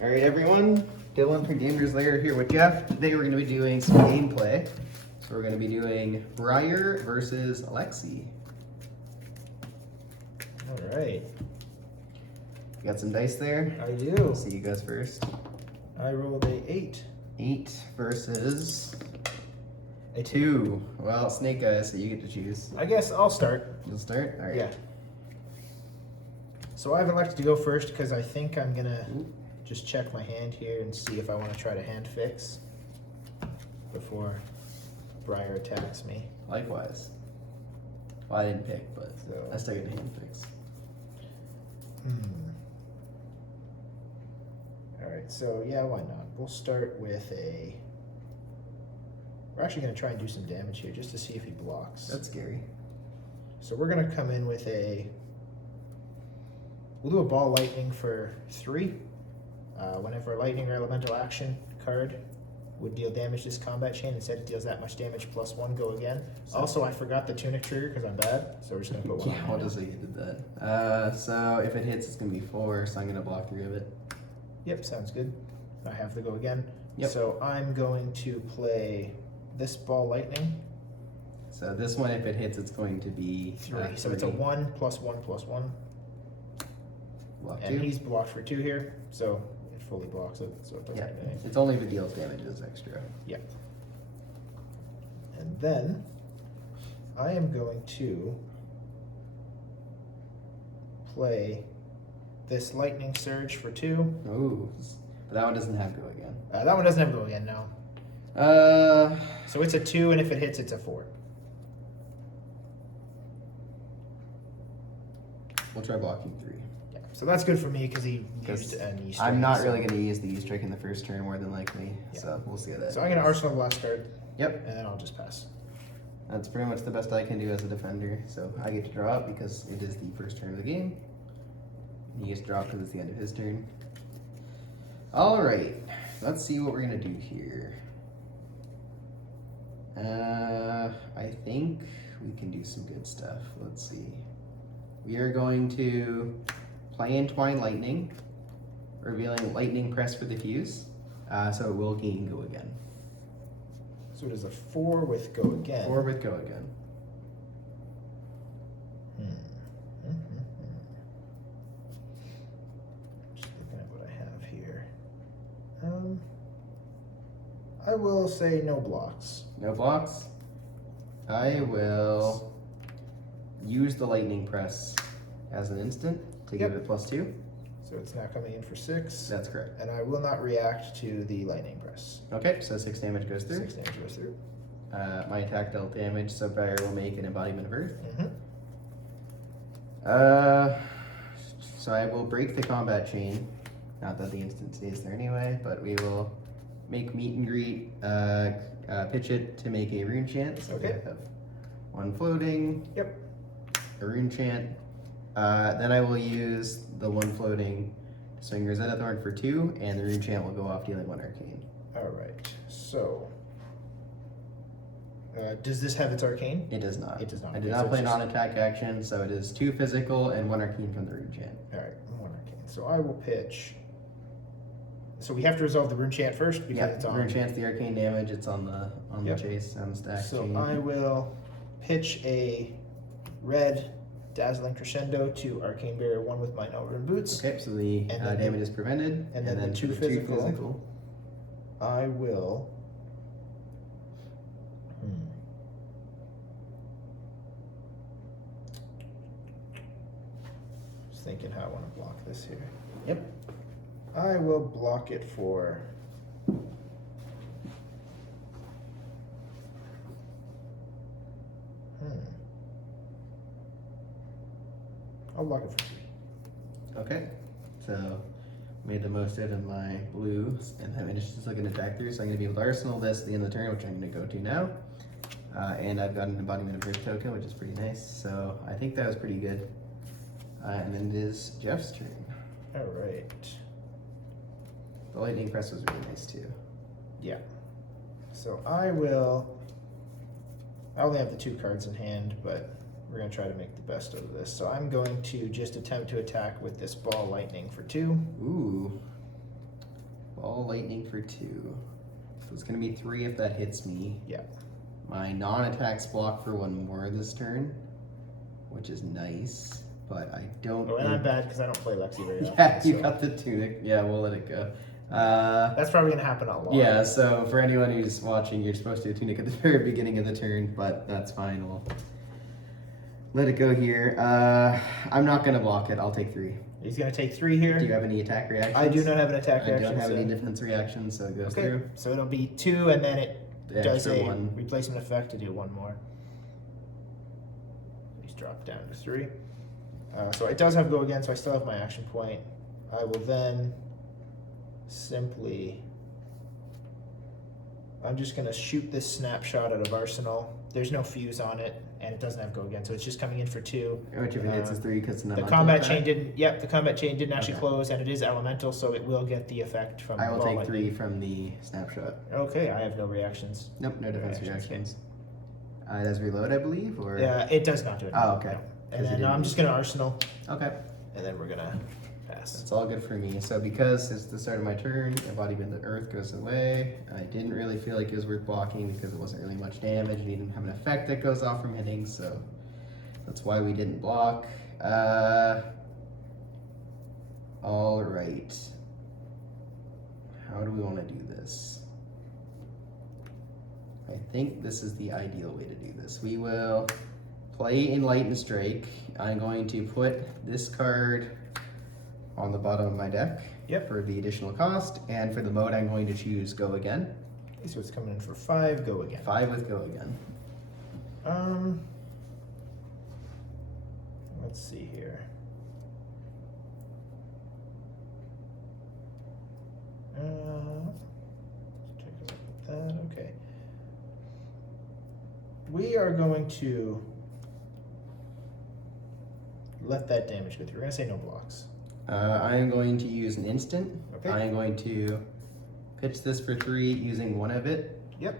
All right, everyone. Dylan from Gamer's Lair here with Jeff. Today we're going to be doing some gameplay. So we're going to be doing Briar versus Lexi. All right. You got some dice there? I do. See you guys first. I rolled a 8. 8 versus A 2. Well, Snake Eyes, so you get to choose. I guess I'll start. You'll start? All right. Yeah. So I've elected to go first because I think I'm going to just check my hand here and see if I want to try to hand fix before Briar attacks me. Likewise. Well, I didn't pick, but So- I still get a hand fix. Alright, so yeah, why not? We'll start with a... We're actually going to try and do some damage here just to see if he blocks. That's scary. So we're going to come in with a... We'll do a ball lightning for 3. Whenever a lightning or elemental action card would deal damage to this combat chain, instead it deals that much damage plus 1, go again. So- Also, I forgot the tunic trigger because I'm bad, so we're just going to put 1 Yeah, on we'll there. just say you did that. So if it hits, it's going to be 4, so I'm going to block 3 of it. Yep, sounds good. I have to go again. Yep. So I'm going to play this ball lightning, So this one, if it hits, it's going to be 3. So it's a 1 plus 1 plus 1. Block And 2. he's blocked for 2 here, so it fully blocks it, so it doesn't Yeah, do anything. it's only if it deals damage is extra. Yeah. And then I am going to play this lightning surge for 2. Ooh, but that one doesn't have go again. That one doesn't have to go again, no. So it's a 2, and if it hits, it's a 4. We'll try blocking 3. Yeah. So that's good for me because he Because used an Easter. I'm not so- really going to use the E-Strike in the first turn more than likely, Yeah. so we'll see how that So I'm going to goes. Arsenal Blast card, Yep, and then I'll just pass. that's pretty much the best I can do as a defender. So I get to draw up because it is the first turn of the game. He gets to draw because it's the end of his turn. All right, let's see what we're going to do here. I think we can do some good stuff. Let's see. We are going to play Entwine Lightning, revealing Lightning Press for the fuse, so it will gain go again. So it is a 4 with go again. 4 with go again. Just looking at what I have here. I will say no blocks. No blocks. I will use the Lightning Press as an instant to give Yep. it +2. So it's now coming in for 6. That's correct. And I will not react to the lightning press. Okay, so 6 damage goes through. 6 damage goes through. My attack dealt damage, so Briar will make an embodiment of Earth. Mm-hmm. So I will break the combat chain. Not that the instant stays there anyway, but we will make meet and greet, pitch it to make a rune chant. So Okay. we have 1 floating. Yep. A rune chant. Then I will use the 1 floating to swing Rosetta Thorn for 2, and the rune chant will go off dealing 1 arcane. Alright, so. Does this have its arcane? It does not. It does not. I did Okay, not so play it's just- non-attack action, so it is 2 physical and 1 arcane from the rune chant. Alright, 1 arcane. So I will pitch. So we have to resolve the rune chant first because Yeah, it's on. rune chant's the arcane damage. It's on Yep. the chase on the stack So chain. I will pitch a red Dazzling Crescendo to Arcane Barrier 1 with my no rune boots. Okay, so the And then damage is prevented, and then the 2 the physical. I will. Just thinking how I want to block this here. Yep. I will block it for. I'll block it for 3. Okay, so made the most out of my blues, and I managed to still get an attack through, so I'm going to be able to arsenal this at the end of the turn, which I'm going to go to now. And I've got an embodiment of Earth token, which is pretty nice, so I think that was pretty good. And then it is Jeff's turn. Alright. The lightning press was really nice too. Yeah. So I will. I only have the 2 cards in hand, but we're going to try to make the best of this. So I'm going to just attempt to attack with this ball lightning for 2. Ooh. Ball lightning for 2. So it's gonna be 3 if that hits me. Yeah. My non-attacks block for 1 more this turn, which is nice, but I don't. Oh, and I'm bad because I don't play Lexi very often. Yeah, you so. got the tunic. Yeah, we'll let it go. That's probably gonna happen a lot. Yeah, so for anyone who's watching, you're supposed to do a tunic at the very beginning of the turn, but that's fine. We'll let it go here. I'm not gonna block it. I'll take 3. He's gonna take 3 here. Do you have any attack reactions? I do not have an attack reaction. I don't have so. any defense reactions, so it goes Okay, through. so it'll be 2, and then it The does extra a 1. replacement effect to do 1 more. He's dropped down to 3. So it does have go again, so I still have my action point. I will then simply... I'm just going to shoot this snapshot out of Arsenal. There's no fuse on it, and it doesn't have go again, so it's just coming in for 2. Which if it hits is 3 because it's an The elemental combat attack. chain didn't. Yep, the combat chain didn't actually Okay. close, and it is elemental, so it will get the effect from. I will ball take lightning. 3 from the snapshot. Okay, I have no reactions. Nope, no defense Reactions, reactions. It does reload, I believe, or Yeah, it does not do it. Oh, okay. No. 'Cause And you then didn't I'm just gonna Arsenal, okay. and then we're gonna pass. It's all good for me. So because it's the start of my turn, embodiment of the earth goes away. I didn't really feel like it was worth blocking because it wasn't really much damage and he didn't have an effect that goes off from hitting, so that's why we didn't block. All right. How do we want to do this? I think this is the ideal way to do this. We will play Enlighten Strike. I'm going to put this card on the bottom of my deck. Yep. For the additional cost, and for the mode I'm going to choose Go Again. Okay, so it's coming in for 5. Go again. 5 with Go Again. Let's see here. Let's take a look at that. Okay. We are going to let that damage go through. We're gonna say no blocks. I am going to use an instant. Okay. I am going to pitch this for 3 using 1 of it. Yep.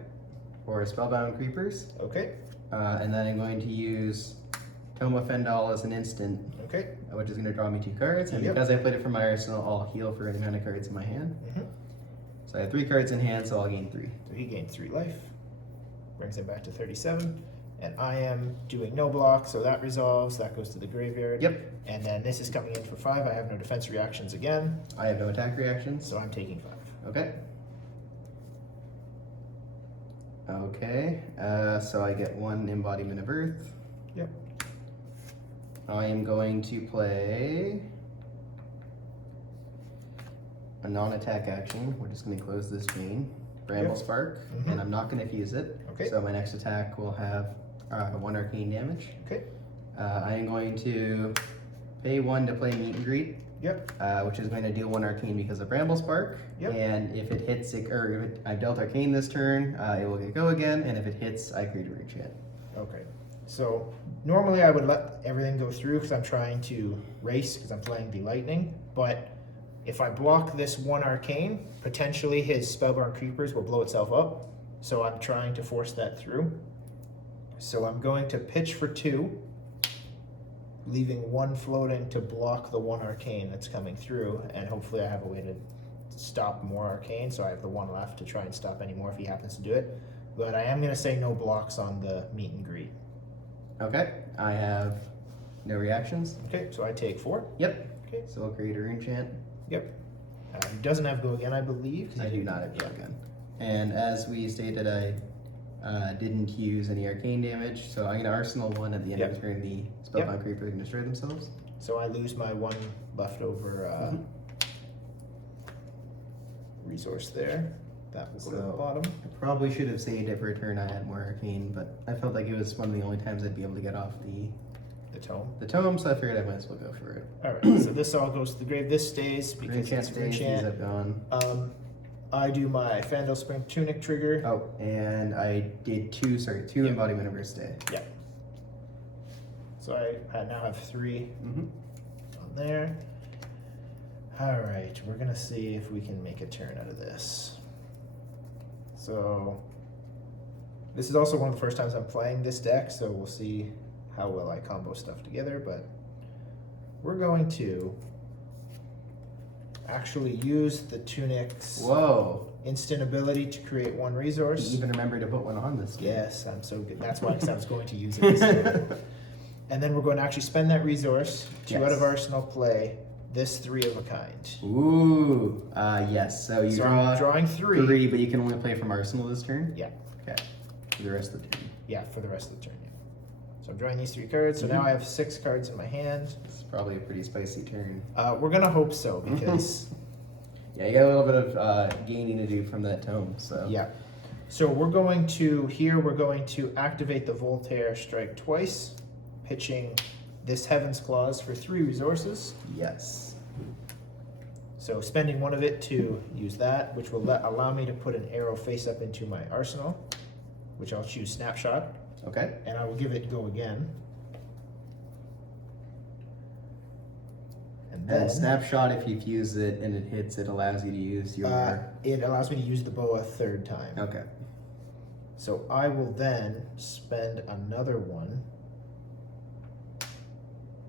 For Spellbound Creepers. Okay. And then I'm going to use Toma Fendal as an instant, Okay. which is going to draw me 2 cards. And Yep. because I played it from my arsenal, I'll heal for any amount of cards in my hand. Mm-hmm. So I have 3 cards in hand, so I'll gain 3. So he gained 3 life. Brings him back to 37. And I am doing no block, so that resolves. That goes to the graveyard. Yep. And then this is coming in for 5. I have no defense reactions again, I have no attack reactions. so I'm taking 5. Okay. Okay, so I get 1 embodiment of Earth. Yep. I am going to play a non-attack action. We're just going to close this chain. Bramble Yep. Spark, Mhm. and I'm not going to fuse it. Okay. So my next attack will have 1 arcane damage. Okay. I am going to pay 1 to play Meet and Greet. Yep. Which is going to deal 1 arcane because of Bramble Spark. Yep. And if it hits, or if I've dealt arcane this turn, it will get go again. And if it hits, I create a rune chant. Okay. So normally I would let everything go through because I'm trying to race because I'm playing the lightning. But if I block this 1 arcane, potentially his Spellbound Creepers will blow itself up. So I'm trying to force that through. So I'm going to pitch for 2, leaving 1 floating to block the 1 arcane that's coming through, and hopefully I have a way to stop more arcane, so I have the 1 left to try and stop any more if he happens to do it. But I am going to say no blocks on the Meet and Greet. Okay, I have no reactions. Okay, so I take 4. Yep. Okay. So I'll create a rune chant. Yep. He doesn't have go again, I believe. 'cause I he do didn't- not have yeah. go again. And as we stated, I didn't use any arcane damage, so I'm going to arsenal 1 at the end of the turn. The Spellbound Creeper can destroy themselves. So I lose my 1 leftover resource there. That will go to the So- bottom. I probably should have saved it for a turn I had more arcane, but I felt like it was one of the only times I'd be able to get off The tome. the tome, so I figured I might as well go for it. Alright, so this all goes to the grave. This stays Rune because chant it's rune stays, these chant. have gone. I do my Fandel Spring Tunic trigger. Oh, and I did 2 Yep. embodiment of Earth stay. So I now have 3 Mm-hmm. on there. Alright, we're gonna see if we can make a turn out of this. So this is also one of the first times I'm playing this deck, so we'll see how well I combo stuff together, but we're going to actually use the Tunic's Whoa. instant ability to create one You resource. even remember to put one on this. Yes, I'm so good. That's why, because I was going to use it this turn. And then we're going to actually spend that resource to Yes. out of arsenal play this 3 of a kind. Ooh. Yes. So you draw I'm drawing 3. but you can only play from arsenal this turn? Yeah. Okay. For the rest of the turn. Yeah, for the rest of the turn. Yeah. So I'm drawing these 3 cards. So now I have 6 cards in my hand. It's probably a pretty spicy turn. We're gonna hope so because Yeah, you got a little bit of gaining to do from that tome. So yeah. So we're going to activate the Voltaire strike twice, pitching this Heaven's Claws for 3 resources. Yes. So spending one of it to use that, which will allow me to put an arrow face up into my arsenal, which I'll choose Snapshot, Okay. and I will give it Go Again. And then And snapshot, if you fuse it and it hits, it allows you to use your. it allows me to use the bow a 3rd time. Okay. So I will then spend another one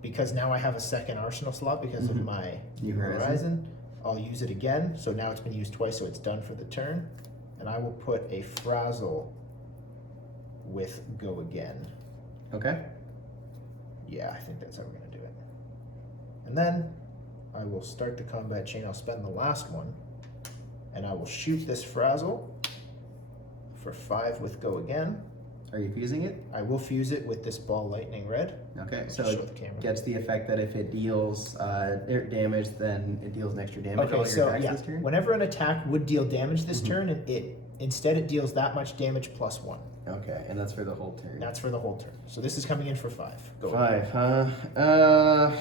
because now I have a 2nd arsenal slot because of Mhm. my New New Horizon. Horizon. I'll use it again. So now it's been used twice, so it's done for the turn. And I will put a Frazzle with Go Again. Okay. Yeah, I think that's how we're going to do it. And then I will start the combat chain. I'll spend the last one. And I will shoot this Frazzle for 5 with Go Again. Are you fusing it? I will fuse it with this Ball Lightning Red. Okay. I'll So just show it the camera. gets the effect that if it deals damage, then it deals an extra damage Okay, all your so attacks yeah, this turn. whenever an attack would deal damage this Mhm. turn, and instead it deals that much damage plus 1. Okay, and that's for the whole turn. That's for the whole turn. So this is coming in for 5. Go 5, huh?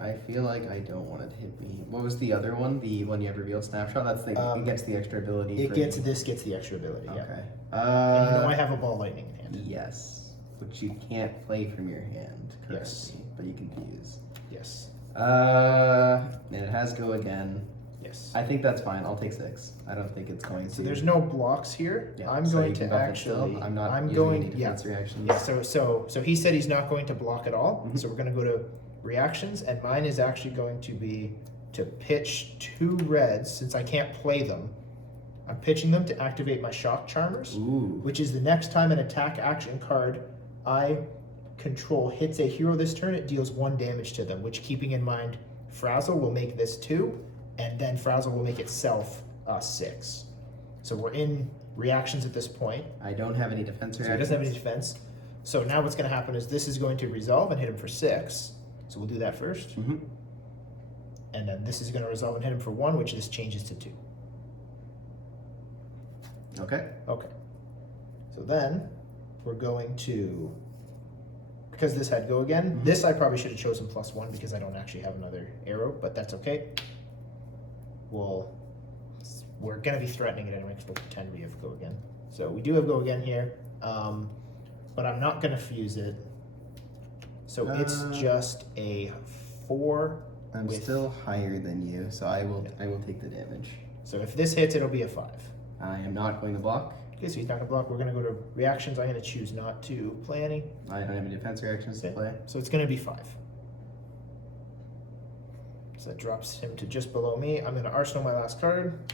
I feel like I don't want it to hit me. What was the other one? The one you have revealed snapshot? That's the it gets the extra ability. It for gets the extra ability. Yeah. Okay. And you know I have a Ball Lightning in hand. Yes, which you can't play from your hand currently, Yes. but you can fuse. Yes. And it has Go Again. Yes. I think that's fine. I'll take 6. I don't think it's going to. So there's no blocks here. Yeah, I'm so going you can to buff it still. actually. I'm not using going. any defense reactions. Yeah. So he said he's not going to block at all. Mhm. So we're going to go to reactions, and mine is actually going to be to pitch 2 reds since I can't play them. I'm pitching them to activate my Shock Charmers, Ooh. which is the next time an attack action card I control hits a hero this turn, it deals 1 damage to them. Which, keeping in mind, Frazzle will make this 2, and then Frazzle will make itself 6. So we're in reactions at this point. I don't have any defense So he reactions. doesn't have any defense. So now what's going to happen is this is going to resolve and hit him for 6. So we'll do that first. Mm-hmm. And then this is going to resolve and hit him for 1, which this changes to 2. Okay. Okay. So then we're going to, because this had Go Again, Mhm. this I probably should have chosen +1 because I don't actually have another arrow, but that's okay. We're going to be threatening it anyway because we'll pretend we have Go Again. So we do have Go Again here, but I'm not going to fuse it. So it's just a 4. I'm with- still higher than you, so I will take the damage. So if this hits, it'll be a 5. I am not going to block. Okay, so he's not going to block. We're going to go to reactions. I'm going to choose not to play any. I don't have any defense reactions to Okay. play. So it's going to be 5. So that drops him to just below me. I'm going to arsenal my last card,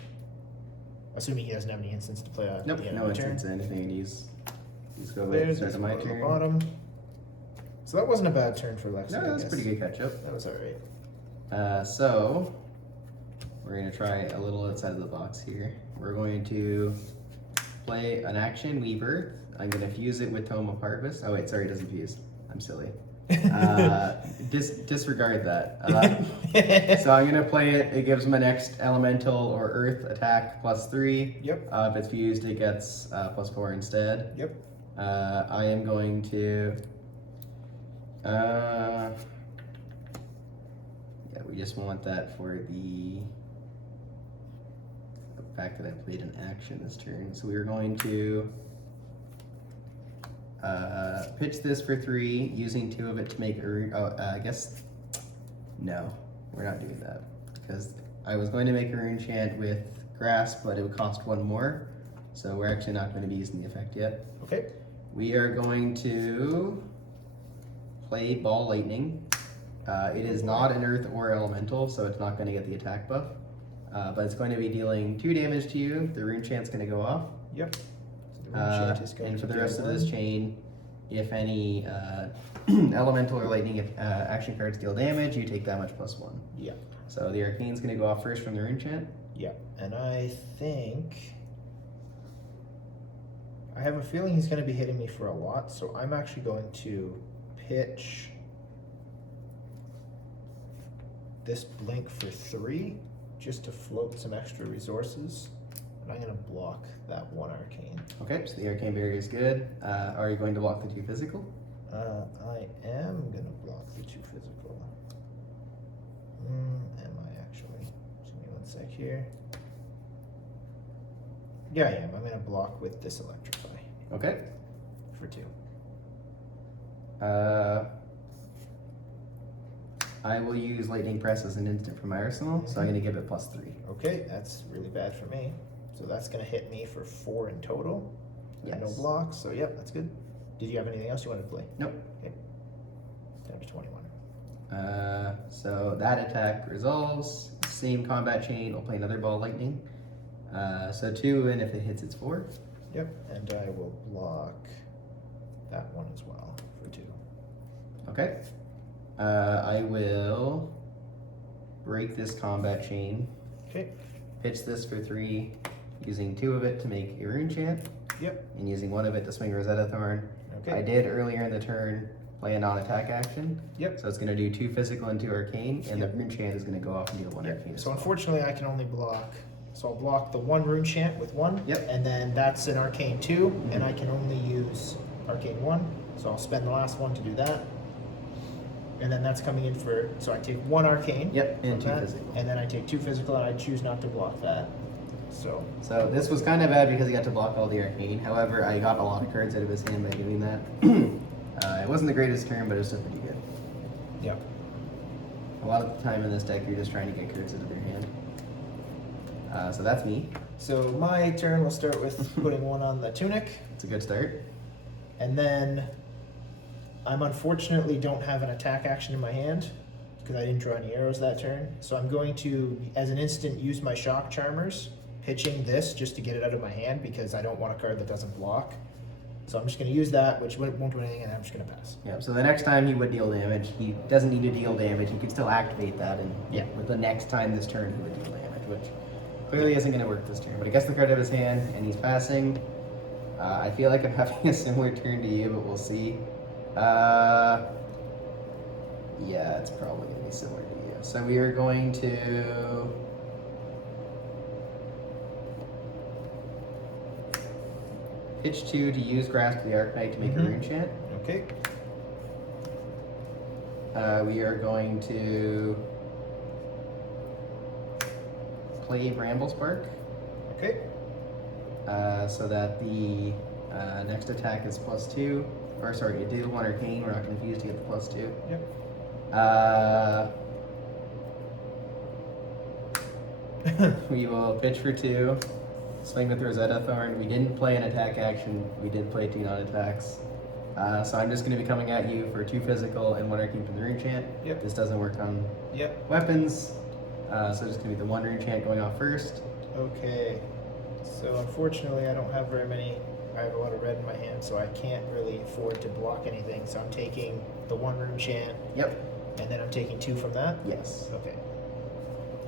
assuming he doesn't have any instants to play at Nope, the end no of the turn. instance anything and use go away There's start this of my one on the turn. bottom. So that wasn't a bad turn for Lexi. No, I that's guess. pretty good catch up. That was all right. So we're gonna try a little outside of the box here. We're going to play an action Weaver. I'm gonna fuse it with Tome of Harvest. Oh wait, sorry, it doesn't fuse. I'm silly. Disregard that. So I'm gonna play it. It gives my next elemental or earth attack +3. Yep. If it's fused, it gets +4 instead. Yep. I am going to. Yeah, we just want that for the fact that I played an action this turn. So we are going to pitch this for 3, using 2 of it to make I guess no, we're not doing that because I was going to make a rune chant with grasp, but it would cost 1 more. So we're actually not going to be using the effect yet. Okay. We are going to play Ball Lightning. It is not an earth or elemental, so it's not going to get the attack buff. but it's going to be dealing 2 damage to you. The rune chant's going to go off. Yep. So the rune chant is going And to for the deal rest of 1. this chain, if any elemental or lightning action cards deal damage, you take that much +1. Yeah. So the arcane's going to go off first from the rune chant. Yeah. And I think I have a feeling he's going to be hitting me for a lot, so I'm actually going to pitch this blink for 3 just to float some extra resources. And I'm going to block that 1 arcane. Okay, so the arcane barrier is good. Are you going to block the 2 physical? I am going to block the 2 physical. Am I actually? Just give me 1 sec here. Yeah, I am. I'm going to block with this electrify Okay. for 2. I will use lightning press as an instant from my arsenal, so I'm going to give it +3. Okay, that's really bad for me. So that's going to hit me for 4 in total. And no Yes. blocks, so yep, that's good. Did you have anything else you wanted to play? Nope. Okay. Down to 21. So that attack resolves. Same combat chain. I'll play another ball of lightning. So 2, and if it hits, it's 4. Yep, and I will block that one as well for 2. Okay. I will break this combat chain. Okay. Pitch this for 3, using 2 of it to make a rune chant, Yep. and using 1 of it to swing Rosetta Thorn. Okay. I did earlier in the turn play a non-attack action. Yep. So it's going to do 2 physical and 2 arcane, and Yep. the rune chant is going to go off and deal 1 Yep. arcane. as So well. unfortunately, I can only block. So I'll block the 1 rune chant with 1. Yep. And then that's an arcane 2, and I can only use arcane 1. So I'll spend the last 1 to do that. And then that's coming in for. So I take 1 arcane. Yep, and from 2 that, physical. And then I take 2 physical, and I choose not to block that. So. So this was kind of bad because he got to block all the arcane. However, I got a lot of cards out of his hand by doing that. It wasn't the greatest turn, but it was still pretty good. Yeah. A lot of the time in this deck, you're just trying to get cards out of their hand. So that's me. So my turn will start with putting 1 on the tunic, It's a good start. and then I'm unfortunately don't have an attack action in my hand because I didn't draw any arrows that turn. So I'm going to, as an instant, use my shock charmers, pitching this just to get it out of my hand because I don't want a card that doesn't block. So I'm just going to use that, which won't do anything, and I'm just going to pass. Yeah, so the next time he would deal damage, he doesn't need to deal damage. He could still activate that, and Yeah. with the next time this turn, he would deal damage, which clearly isn't going to work this turn. But he gets the card out of his hand, and he's passing. I feel like I'm having a similar turn to you, but we'll see. Yeah, it's probably going to be similar to you. So we are going to... pitch 2 to use Grasp of the Arcanite to make a rune chant. Okay. We are going to play Bramble Spark, Okay. so that the next attack is +2. Or sorry, it did 1 arcane. We're not going to use to get the +2. Yep. We will pitch for 2, swing with Rosetta Thorn. We didn't play an attack action. We did play 2 non-attacks. So I'm just going to be coming at you for 2 physical and 1 arcane from the rune chant. Yep. This doesn't work on Yep. weapons, so it's going to be the 1 rune chant going off first. Okay. So unfortunately, I don't have very many. I have a lot of red in my hand, so I can't really afford to block anything. So I'm taking the 1 rune chant, Yep. and then I'm taking 2 from that. Yes. Okay.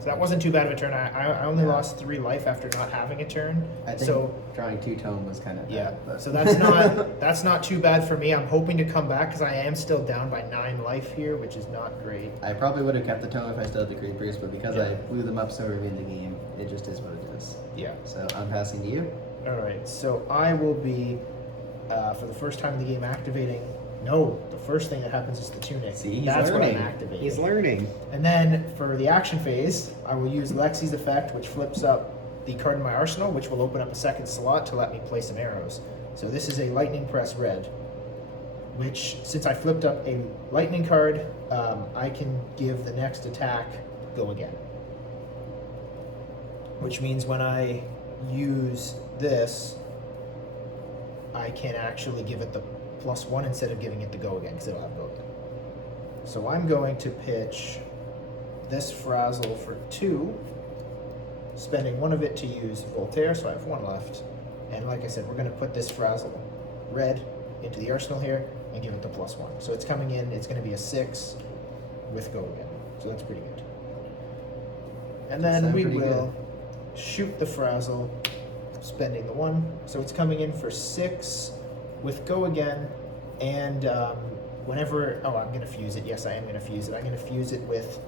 So that wasn't too bad of a turn. I only Yeah. lost 3 life after not having a turn. I think So drawing 2 tome was kind of yeah. bad, but So that's not too bad for me. I'm hoping to come back because I am still down by 9 life here, which is not great. I probably would have kept the tome if I still had the creepers, but because Yeah. I blew them up so early in the game, it just is what it is. Yeah. So I'm passing to you. All right. So I will be for the first time in the game activating. No, the first thing that happens is the tunic. See, he's That's learning. what I'm activating. He's learning. And then for the action phase, I will use Lexi's effect, which flips up the card in my arsenal, which will open up a second slot to let me play some arrows. So this is a lightning press red, which since I flipped up a lightning card, I can give the next attack go again. Which means when I use this, I can actually give it the +1 instead of giving it the go again, because it'll have go again. So I'm going to pitch this frazzle for 2, spending one of it to use Voltaire, so I have one left. And like I said, we're going to put this Frazzle red into the arsenal here and give it the +1. So it's coming in, it's going to be a 6 with go again. So that's pretty good. And then we will shoot the Frazzle, spending the 1. So it's coming in for 6 with go again. And whenever, oh, I'm going to fuse it. Yes, I am going to fuse it. I'm going to fuse it with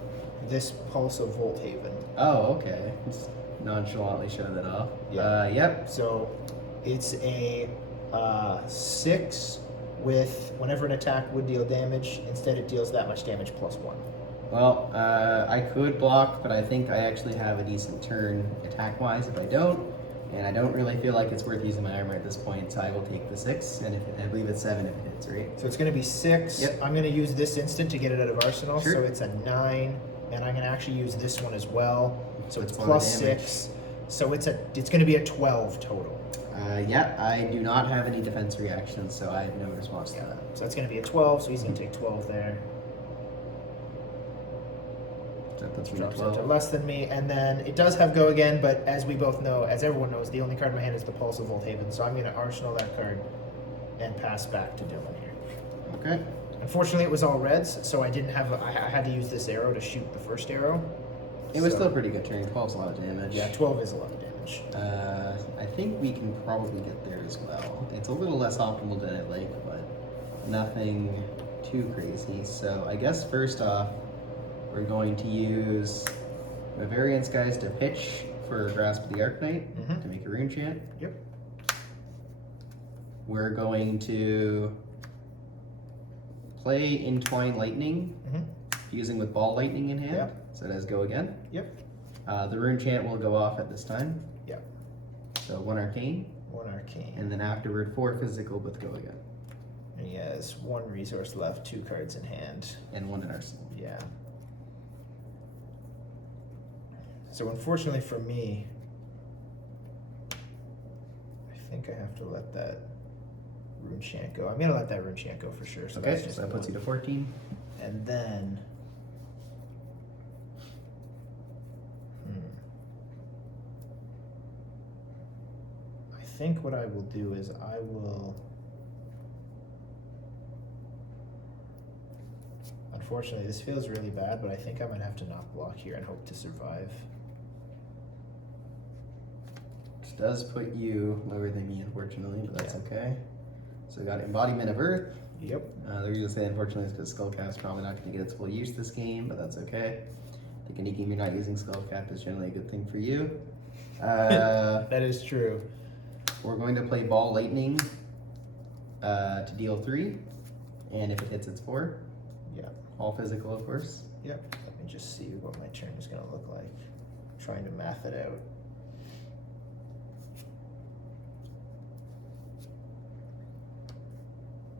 this Pulse of Volthaven. Oh, okay. Just nonchalantly show that off. Yeah. Yep. So it's a 6 with whenever an attack would deal damage, instead it deals that much damage +1. Well, I could block, but I think I actually have a decent turn attack-wise if I don't. And I don't really feel like it's worth using my armor at this point, so I will take the 6, and I believe it's 7 if it hits, right? So it's going to be 6. Yep. I'm going to use this instant to get it out of arsenal, Sure. so it's a 9, and I'm going to actually use this one as well, so it's That's more +6. So it's going to be a 12 total. Yeah, I do not have any defense reactions, so I have no response to that. So that's going to be a 12, so he's going to take 12 there. So that's me Drops 12. it to less than me, and then it does have go again, but as we both know, as everyone knows, the only card in my hand is the Pulse of Volthaven, so I'm going to arsenal that card and pass back to Dylan here. Okay. Unfortunately, it was all reds, so I didn't have. I had to use this arrow to shoot the first arrow. It was So- still a pretty good turn. 12's a lot of damage. Yeah, 12 is a lot of damage. I think we can probably get there as well. It's a little less optimal than I'd like, but nothing too crazy. So I guess first off, we're going to use Bavarian Skies to pitch for Grasp of the Arknight Mhm. to make a rune chant. Yep. We're going to play Entwine Lightning, Mhm. fusing with Ball Lightning in hand. Yep. So that is go again. Yep. The rune chant will go off at this time. Yep. So 1 arcane, 1 arcane. and then afterward 4 physical with go again, And he has 1 resource left, 2 cards in hand. and 1 in arsenal. Yeah. So unfortunately for me, I think I have to let that rune chant go. I'm gonna let that rune chant go for sure. So Okay, that's just so that puts you one. to 14. And then, I think what I will do is I will. Unfortunately, this feels really bad, but I think I might have to not block here and hope to survive. Which does put you lower than me, unfortunately, but that's okay. So we got Embodiment of Earth. Yep. The reason I say unfortunately is because Skullcap's probably not going to get its full use this game, but that's okay. I think any game you're not using Skullcap is generally a good thing for you. That is true. We're going to play Ball Lightning to deal 3, and if it hits, it's 4. Yeah. All physical, of course. Yep. Let me just see what my turn is going to look like. I'm trying to math it out.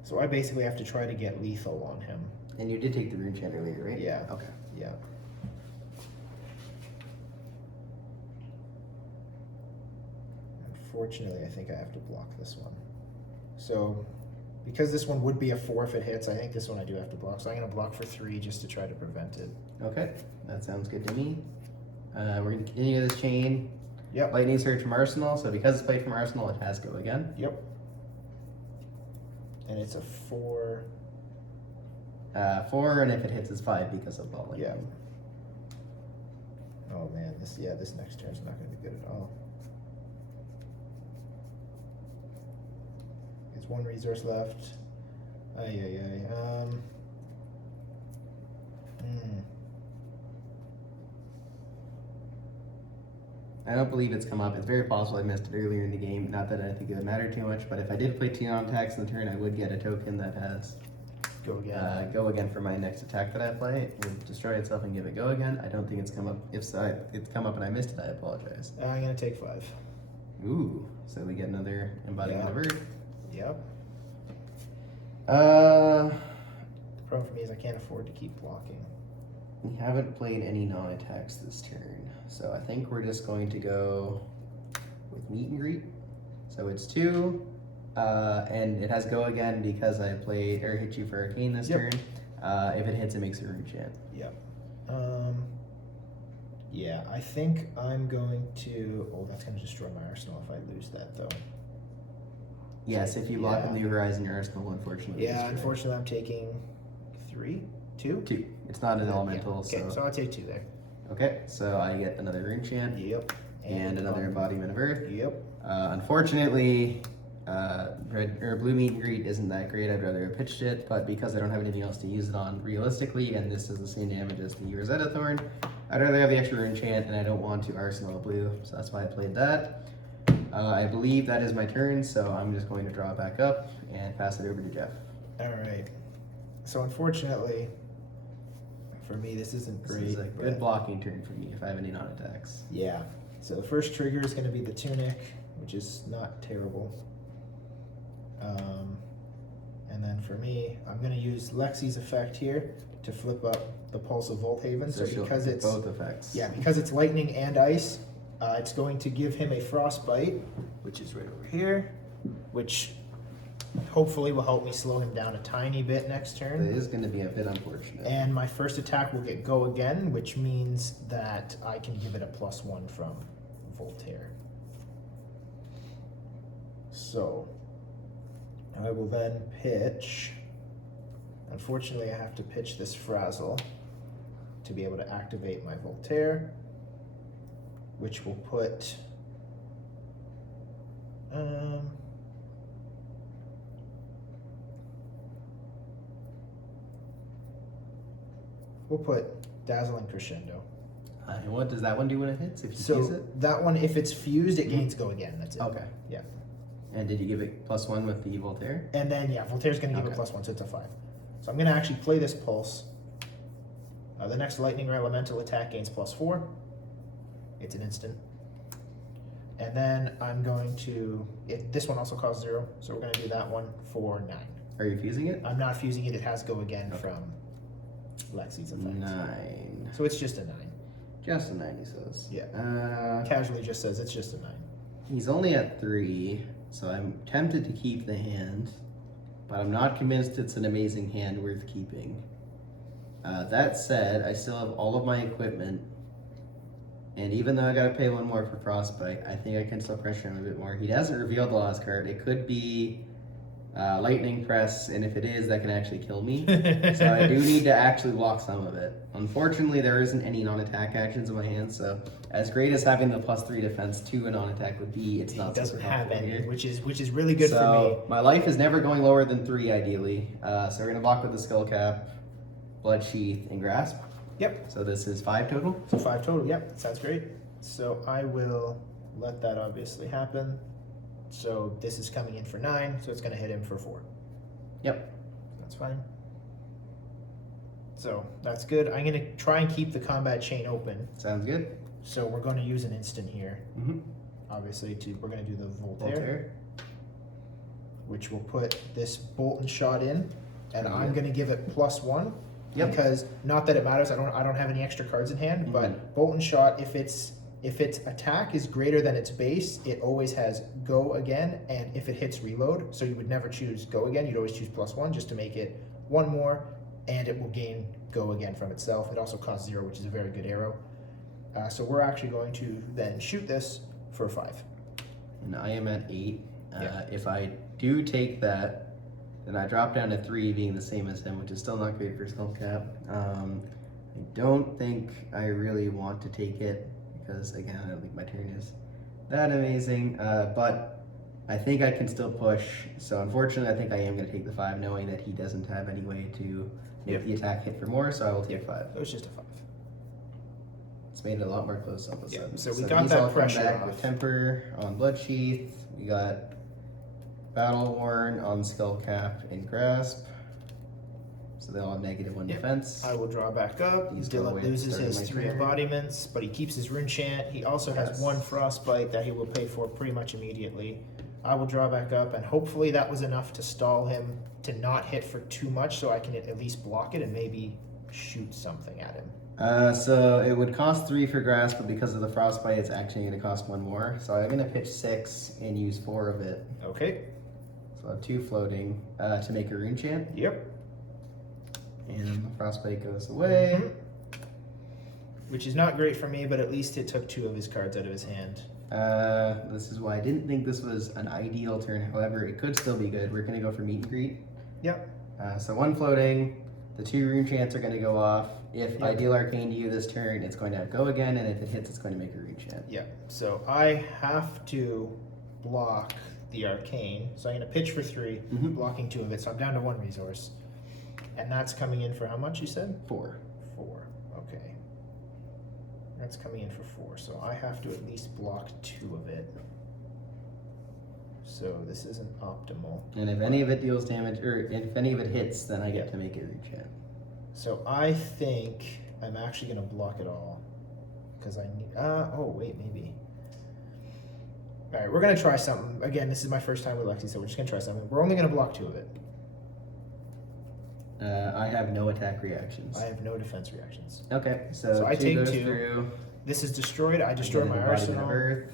So I basically have to try to get lethal on him. And you did take the rune chant earlier, right? Yeah. Okay. Yeah. Unfortunately, I think I have to block this one. So, because this one would be a 4 if it hits, I think this one I do have to block. So I'm going to block for 3 just to try to prevent it. Okay, that sounds good to me. We're going to continue this chain. Yep. Lightning Surge from Arsenal, so because it's played from Arsenal, it has go again. Yep. And it's a 4. 4, and if it hits, it's 5 because of Ball Lightning. Yeah. Oh man, this next turn is not going to be good at all. It's 1 resource left. I don't believe it's come up. It's very possible I missed it earlier in the game. Not that I think it would matter too much, but if I did play 2 non-attacks in the turn, I would get a token that has Go again. go again for my next attack that I play. It would destroy itself and give it go again. I don't think it's come up. If so, it's come up and I missed it, I apologize. I'm going to take 5. Ooh, so we get another Embodiment of Earth. Yep. Uh, The problem for me is I can't afford to keep blocking. we haven't played any non-attacks this turn, so I think we're just going to go with Meet and Greet. So it's 2, and it has go again because I played or hit you for Arcane this Yep. turn. If it hits, it makes a rune chant. Yep. Yeah, I think I'm going to. Oh, that's going to destroy my arsenal if I lose that, though. Yes, if you block Yeah. a New Horizon, your arsenal, unfortunately. Yeah, is destroyed. unfortunately, I'm taking 3, 2. 2. It's not an elemental, Yeah. Okay, so I'll take 2 there. Okay, so I get another rune chant. Yep. And another embodiment of Earth. Yep. Unfortunately, red or blue meet and greet isn't that great. I'd rather have pitched it, but because I don't have anything else to use it on realistically, and this does the same damage as the Rosetta Thorn, I'd rather have the extra rune chant, and I don't want to arsenal blue, so that's why I played that. I believe that is my turn, so I'm just going to draw it back up and pass it over to Jeff. All right. So unfortunately, for me, this isn't great. This is a good blocking turn for me if I have any non-attacks. Yeah. So the first trigger is going to be the Tunic, which is not terrible. And then for me, I'm going to use Lexi's effect here to flip up the Pulse of Volthaven. So because it's both effects. Yeah, because it's lightning and ice, it's going to give him a frostbite, which is right over here, which hopefully will help me slow him down a tiny bit next turn. It is going to be a bit unfortunate. And my first attack will get go again, which means that I can give it a +1 from Voltaire. So I will then pitch. Unfortunately, I have to pitch this Frazzle to be able to activate my Voltaire, which will put we'll put Dazzling Crescendo. And what does that one do when it hits? If you So fuse it? that one, if it's fused, it gains go again. That's it. Okay. Yeah. And did you give it +1 with the Voltaire? And then, yeah, Voltaire's going to give it +1, so it's a 5. So I'm going to actually play this Pulse. The next Lightning or Elemental attack gains +4. It's an instant. And then I'm going to... this one also costs 0, so we're going to do that one for 9. Are you fusing it? I'm not fusing it. It has go again from Lexi's effect. 9. So it's just a 9. Just a 9, he says. Yeah. Casually just says it's just a 9. He's only at 3, so I'm tempted to keep the hand, but I'm not convinced it's an amazing hand worth keeping. That said, I still have all of my equipment, and even though I gotta pay 1 more for Frostbite, I think I can still pressure him a bit more. He hasn't revealed the last card. It could be Lightning Press, and if it is, that can actually kill me. So I do need to actually block some of it. Unfortunately, there isn't any non-attack actions in my hand, so as great as having the +3 defense to a non-attack would be, it's not. He doesn't super have helpful any, here. which is really good for me. My life is never going lower than 3, ideally. So we're gonna block with the Skull Cap, Blood Sheath, and Grasp. Yep. So this is 5 total. So 5 total. Yep. Sounds great. So I will let that obviously happen. So this is coming in for 9, so it's going to hit him for 4. Yep. That's fine. So that's good. I'm going to try and keep the combat chain open. Sounds good. So we're going to use an instant here. Mm-hmm. Obviously, we're going to do the Voltaire, which will put this Bolt and Shot in, and I'm going to give it +1. Yep. Because not that it matters, I don't have any extra cards in hand, but Bolt and Shot, if its attack is greater than its base, it always has go again, and if it hits reload, so you would never choose go again, you'd always choose +1 just to make it 1 more, and it will gain go again from itself. It also costs 0, which is a very good arrow. So we're actually going to then shoot this for 5. And I am at 8. Yeah. If I do take that, then I drop down to 3, being the same as him, which is still not great for Skull Cap. I don't think I really want to take it, because again, I don't think my turn is that amazing, but I think I can still push. So unfortunately, I think I am going to take the 5, knowing that he doesn't have any way to make the attack hit for more, so I will take 5. It was just a 5. It's made it a lot more close all of a sudden. So we got these that all come pressure back off. with Temper on Blood Sheath. We got Battle Worn on Skull Cap and Grasp. So they all have -1 defense. I will draw back up. These go Dylan away at the loses start of his my 3 turn. embodiments, but he keeps his rune chant. He also has 1 frostbite that he will pay for pretty much immediately. I will draw back up, and hopefully that was enough to stall him to not hit for too much, so I can at least block it and maybe shoot something at him. So it would cost 3 for Grasp, but because of the Frostbite, it's actually going to cost 1 more. So I'm going to pitch 6 and use 4 of it. Okay. So I have 2 floating to make a rune chant. Yep. And the Frostbite goes away. which is not great for me, but at least it took 2 of his cards out of his hand. This is why I didn't think this was an ideal turn. However, it could still be good. We're going to go for meet and greet. Yep. So 1 floating. The 2 rune chants are going to go off. If I Yep. deal arcane to you this turn, it's going to go again, and if it hits, it's going to make a rune chant. Yeah. So I have to block the arcane. So I'm going to pitch for 3, Mhm. blocking 2 of it. So I'm down to 1 resource. And that's coming in for how much, you said? 4. 4. Okay. That's coming in for 4. So I have to at least block 2 of it. So this isn't optimal. And if any of it deals damage, or if any of it hits, then I get to make a rune chant. So I think I'm actually going to block it all. Because I need... oh, wait, maybe. Alright, we're going to try something. Again, this is my first time with Lexi, so we're just going to try something. We're only going to block 2 of it. I have no attack reactions. I have no defense reactions. Okay, so I 2 take goes 2. through. This is destroyed. I destroy get my an embodiment arsenal. of Earth.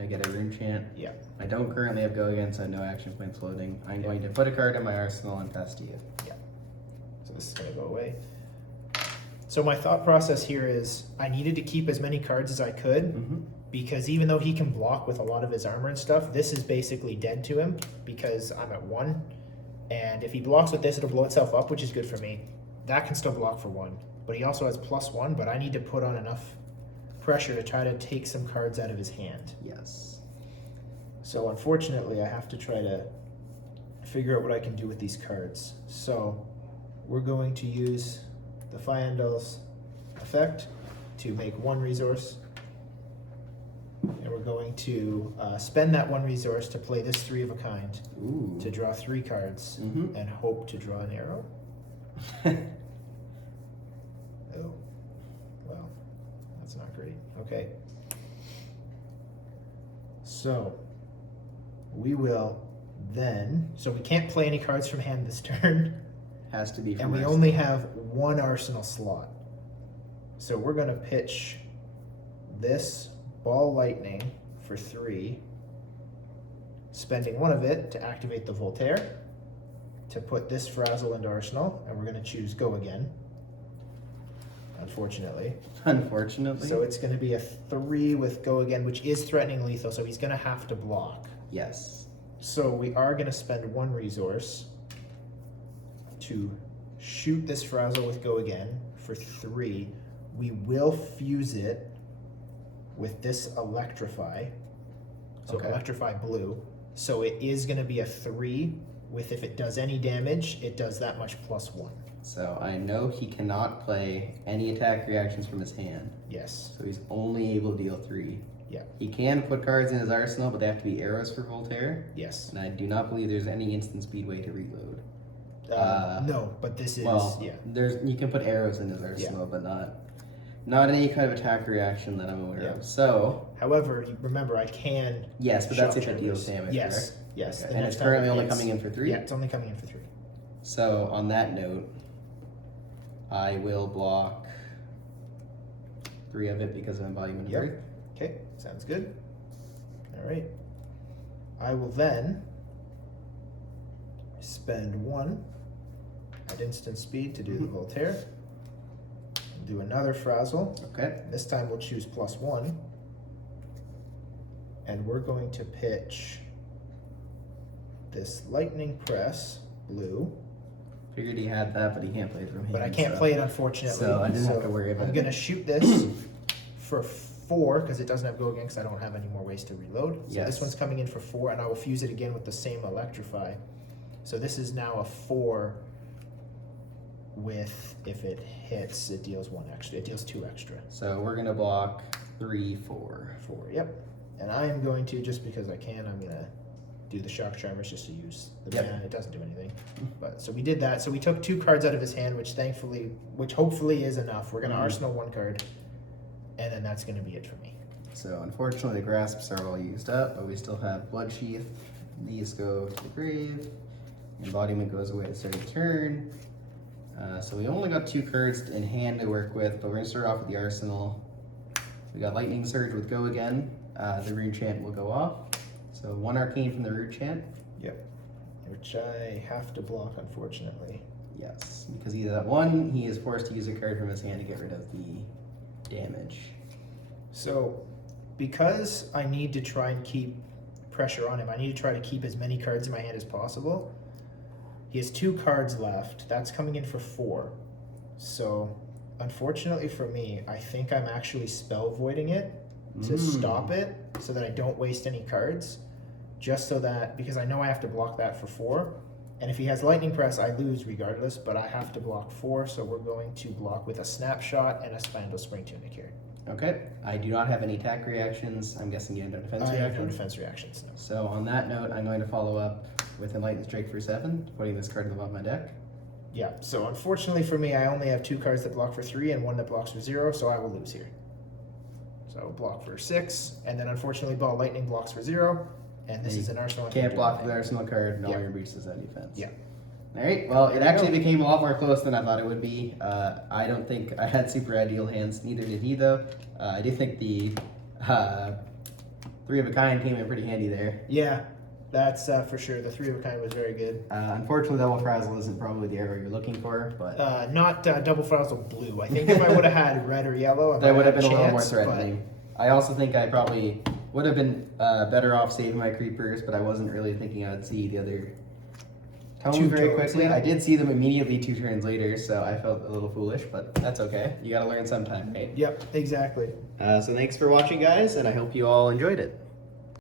I get a rune chant. Yeah. I don't currently have go again, so I have no action points floating. I'm going to put a card in my arsenal and pass to you. Yeah. So this is going to go away. So my thought process here is I needed to keep as many cards as I could Mm-hmm. because even though he can block with a lot of his armor and stuff, this is basically dead to him because I'm at 1. And if he blocks with this, it'll blow itself up, which is good for me. That can still block for 1. But he also has +1, but I need to put on enough pressure to try to take some cards out of his hand. Yes. So unfortunately, I have to try to figure out what I can do with these cards. So we're going to use the Fyendal's effect to make 1 resource. And we're going to spend that 1 resource to play this 3 of a kind Ooh. to draw 3 cards Mm-hmm. and hope to draw an arrow. Oh, well, that's not great. Okay. So we will then, so we can't play any cards from hand this turn, Has to be from and we arsenal. only have 1 arsenal slot. So we're going to pitch this ball lightning for 3, spending 1 of it to activate the Voltaire, to put this frazzle into arsenal, and we're going to choose go again, unfortunately. Unfortunately. So it's going to be a 3 with go again, which is threatening lethal, so he's going to have to block. Yes. So we are going to spend 1 resource to shoot this frazzle with go again for 3. We will fuse it with this electrify. So Okay. electrify blue. So it is going to be a 3 with, if it does any damage, it does that much +1. So I know he cannot play any attack reactions from his hand. Yes. So he's only able to deal 3. Yeah. He can put cards in his arsenal, but they have to be arrows for Voltaire. Yes. And I do not believe there's any instant speed way to reload. No, but this is, Well, yeah. there's you can put arrows in his arsenal, but not any kind of attack reaction that I'm aware Yeah. of. So However, remember, I can. yes, but that's if shock it deals triggers. damage. Yes. Correct? Yes. Okay. the And next it's time currently it only hits- coming in for 3. Yeah, it's only coming in for 3. So on that note, I will block 3 of it because of embodiment of Yep. Earth. Okay, sounds good. All right. I will then spend 1 at instant speed to do the Voltaire. Do another frazzle. Okay. This time we'll choose +1. And we're going to pitch this lightning press blue. Figured he had that, but he can't play it from hand. But I can't so- play it, unfortunately. So I didn't have to worry about I'm it. going to shoot this for 4 because it doesn't have go again because I don't have any more ways to reload. So Yes. this one's coming in for 4, and I will fuse it again with the same electrify. So this is now a 4 with, if it hits, it deals 1 extra. It deals 2 extra. So we're gonna block 3, 4. 4, yep. And I am going to, just because I can, I'm going to do the shock charmers just to use the Yep. mana. It doesn't do anything. But so we did that. So we took 2 cards out of his hand, which hopefully is enough. We're going to Mhm. arsenal 1 card, and then that's going to be it for me. So unfortunately the grasps are all used up, but we still have Blood Sheath. These go to the grave. Embodiment goes away at the start of the turn. So we only got 2 cards in hand to work with, but we're gonna start off with the arsenal. We got Lightning Surge with go again. The rune chant will go off. So 1 arcane from the rune chant. Which I have to block, unfortunately. Yes, because he's at 1, he is forced to use a card from his hand to get rid of the damage. So, because I need to try and keep pressure on him, I need to try to keep as many cards in my hand as possible. He has 2 cards left. That's coming in for 4. So, unfortunately for me, I think I'm actually spell voiding it to stop it so that I don't waste any cards. Just so that, because I know I have to block that for 4. And if he has Lightning Press, I lose regardless, but I have to block 4, so we're going to block with a Snapshot and a Spandrel Spring Tunic here. Okay, I do not have any attack reactions. I'm guessing you have no defense I have no reactions. defense reactions, no. So on that note, I'm going to follow up with Enlightened Strike for 7, putting this card in the bottom of my deck. Yeah, so unfortunately for me, I only have 2 cards that block for 3 and 1 that blocks for 0, so I will lose here. So block for 6, and then unfortunately Ball Lightning blocks for 0, and this is an Arsenal. Can't block with the Arsenal card, no longer breaches that defense. Yeah. Alright, well, it actually became a lot more close than I thought it would be. I don't think I had super ideal hands, neither did he though. I do think the 3 of a kind came in pretty handy there. Yeah, that's for sure. The 3 of a kind was very good. Unfortunately, Double Frazzle isn't probably the arrow you're looking for, but... Not Double Frazzle blue. I think if I would have had red or yellow, that would have been a little more threatening. I also think I probably would have been better off saving my creepers, but I wasn't really thinking I'd see the other tones very quickly. Yeah. I did see them immediately 2 turns later, so I felt a little foolish, but that's okay. You gotta learn sometime, right? Yep, exactly. So thanks for watching, guys, and I hope you all enjoyed it.